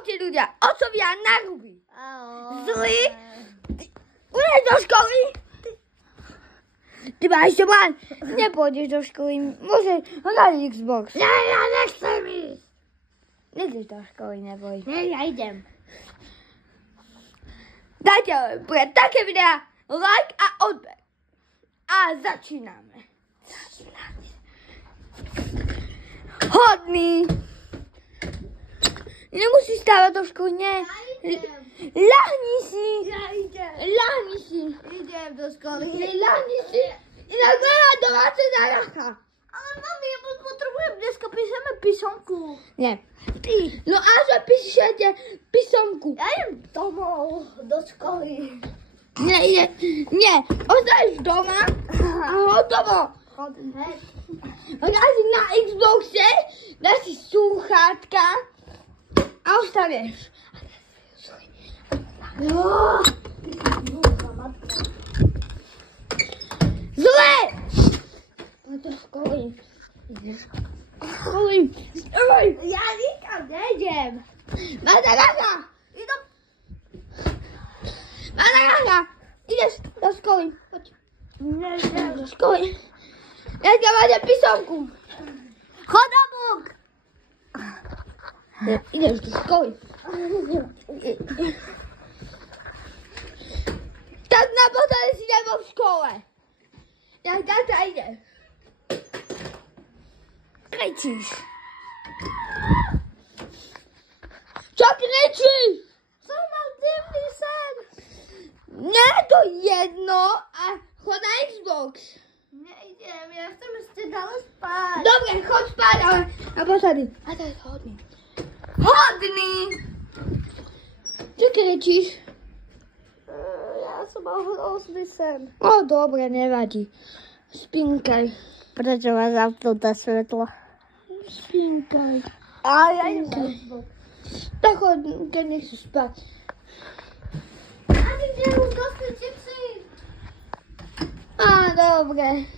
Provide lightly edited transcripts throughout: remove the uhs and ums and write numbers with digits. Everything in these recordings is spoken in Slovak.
Čaute ľudia, otcovia na ruby. Zlý. Ujdeš do školy? Ty máš to mať. Nepôjdeš do školy. Môže hrať Xbox. Ja nechcem ísť. Nejdeš do školy, neboj. Nie, ja idem. Dajte pre také videá like a odber. A začíname. Hodný. Nemusíš stávať do školy, nie. Ja idem. Ľahni si. Ja idem. Ľahni si. Idem do školy. Ľahni si. Inak veľa domáce zajacha. Ale mami, ja potrebujem dneska píšeme písomku. Nie. Ty. No a že píšete písomku. Ja idem domov do školy. Nie. Ostaneš doma a hotovo. Chodím, hej. Hraj si na Xboxe, dáš si slúchátka a ostaneš. No. Zle! Poď do školy. Ideš do školy. Stoj! Ja nikam nejdem. Mazaraga! Idem. Mazaraga! Ideš do školy. Poď. Nejdem. Do školy. Dneska máte písomku. Chodobuk. Ideš do školy. Tak naposledy si nebol v škole. Tak sa ideš. Kričíš. Čo kričíš? Som mal divný sen. Nie, to jedno a chod na Xbox. Nejdem, ja chcem ešte dále spať. Dobre, chod spať, ale naposledy. A to je hodný. Hodný! Čo kričíš? Ja som mal hrozný sen. O, dobre, nevadí. Spinkaj. Prečo máš zapnuté svetlo? Spinkaj. A ja idem na Xbox. Tak chod, keď nechceš spať. A ty kde už dostali čipsy? Á, dobre.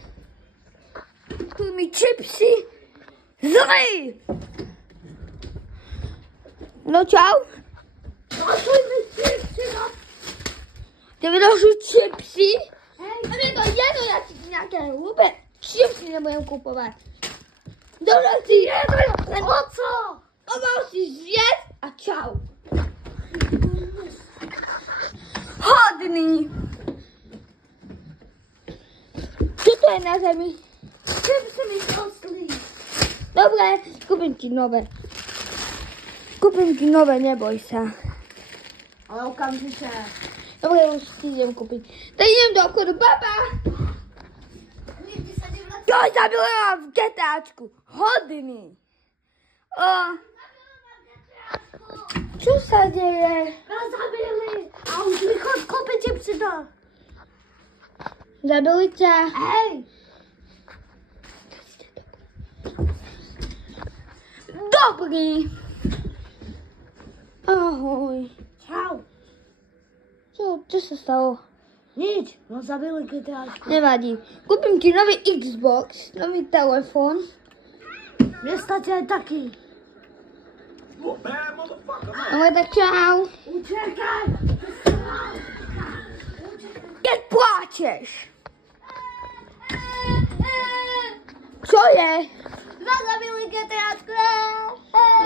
Tu mi čipsy. Zlý! No čau. Dostali mi čipsy, no. Tebe došli čipsy? Hej. A mne to jedno, ja ti nejaké hlúpe čipsy nebudem kupovať. Dobre si Lebo co? Obal si zjesť a čau. Hodný. Čo to je na zemi? Čipsy mi dostali. Dobre, kúpim ti nové. Neboj sa. Ale okamžite. Dobre, už si idem kúpiť. Tak idem do obchodu, papa. Nikdy sa nevrátim. To zabila v GTAčku. Hodný. Čo sa deje? Nás zabili. A už mi chod kúpiť čipsy dá. Zabili ťa? Hej. Dobrý. Ahoj. Čau. Čo sa stalo? Nič. No zabili GTAčku. Nevadí. Kúpim ti nový Xbox, nový telefón. Mne stačí aj taký. Ale tak čau. Učerkaj. Keď pláčeš. Čo je? Nás zabili GTAčku.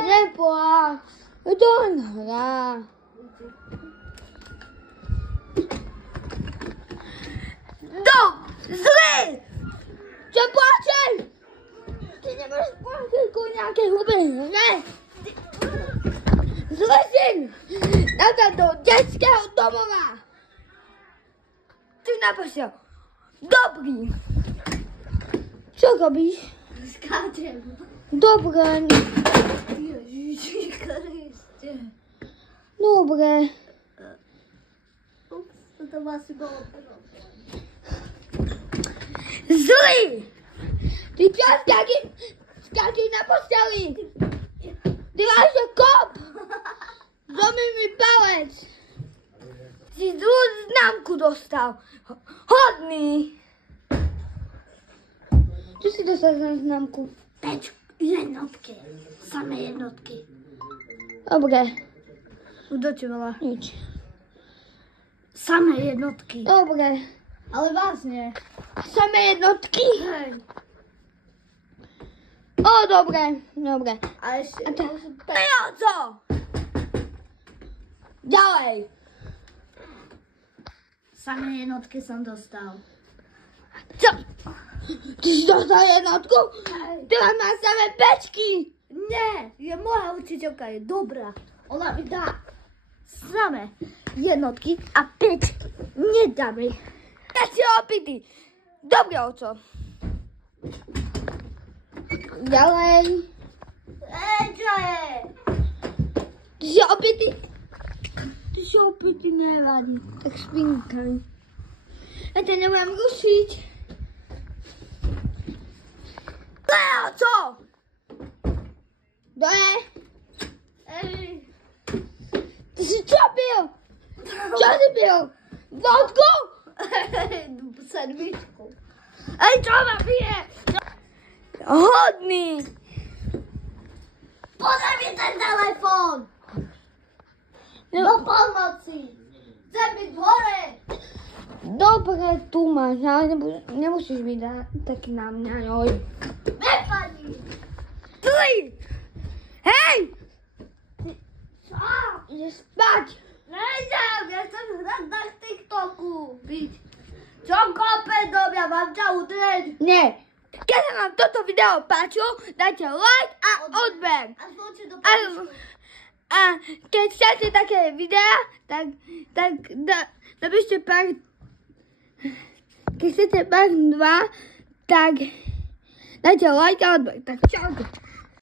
Nepláč. Je to len hra. Zlý! Čo pláčeš? Ty nebudeš pláčať kvôli nejakej hlúbej hre. Zlý syn! Dám sa do detského domova. Ty napošiel. Dobrý. Čo robíš? Skáčem. Dobre. Ježiši Kriste. Dobre. Ups, to asi bolo prvé. Zlý! Ty čo skáči na posteli? Ty máš to kop! Zlomí mi palec! Si zlú známku dostal. Hodný! Čo si dostal za známku? Jednotky. Samé jednotky. Dobre. Kto ti volá? Nič. Samé jednotky. Dobre. Ale vážne. Samé jednotky? Hej. O, dobre. Dobre. A ešte... A to... Jo, co? Ďalej. Samé jednotky som dostal. Co? Ty si dostal jednotku? Ty máš samé pečky. Nie, moja učiteľka je dobrá. Ona mi dá samé jednotky a 5 nedá mi. Ja si opitý. Dobre, oco. Ďalej. Čo je? Ty si opitý? Ty si opitý, nevadí. Tak spinkaj. Ja ťa nebudem rušiť. To je oco. To je. Ty si čo pil? Čo si pil? Vodku? Sedmičku. Ej, čo ma pije? Hodný. Podaj mi ten telefón. Do pomoci. Chcem byť hore. Dobre, tu máš, ale nemusíš mi dať taký na mňa, joj. Nepadni. Tuj! Hej! Čo? Ideš spať. Nejdem, ja chcem hrať na TikToku. Byť. Čo kope do mňa, mám ťa udrieť. Nie. Keď sa vám toto video páčilo, dajte like a odber. A zvolte do A, a keď chcete také videá, tak napíšte pár... Keď chcete pár 2, tak dajte like a odber. Tak čau.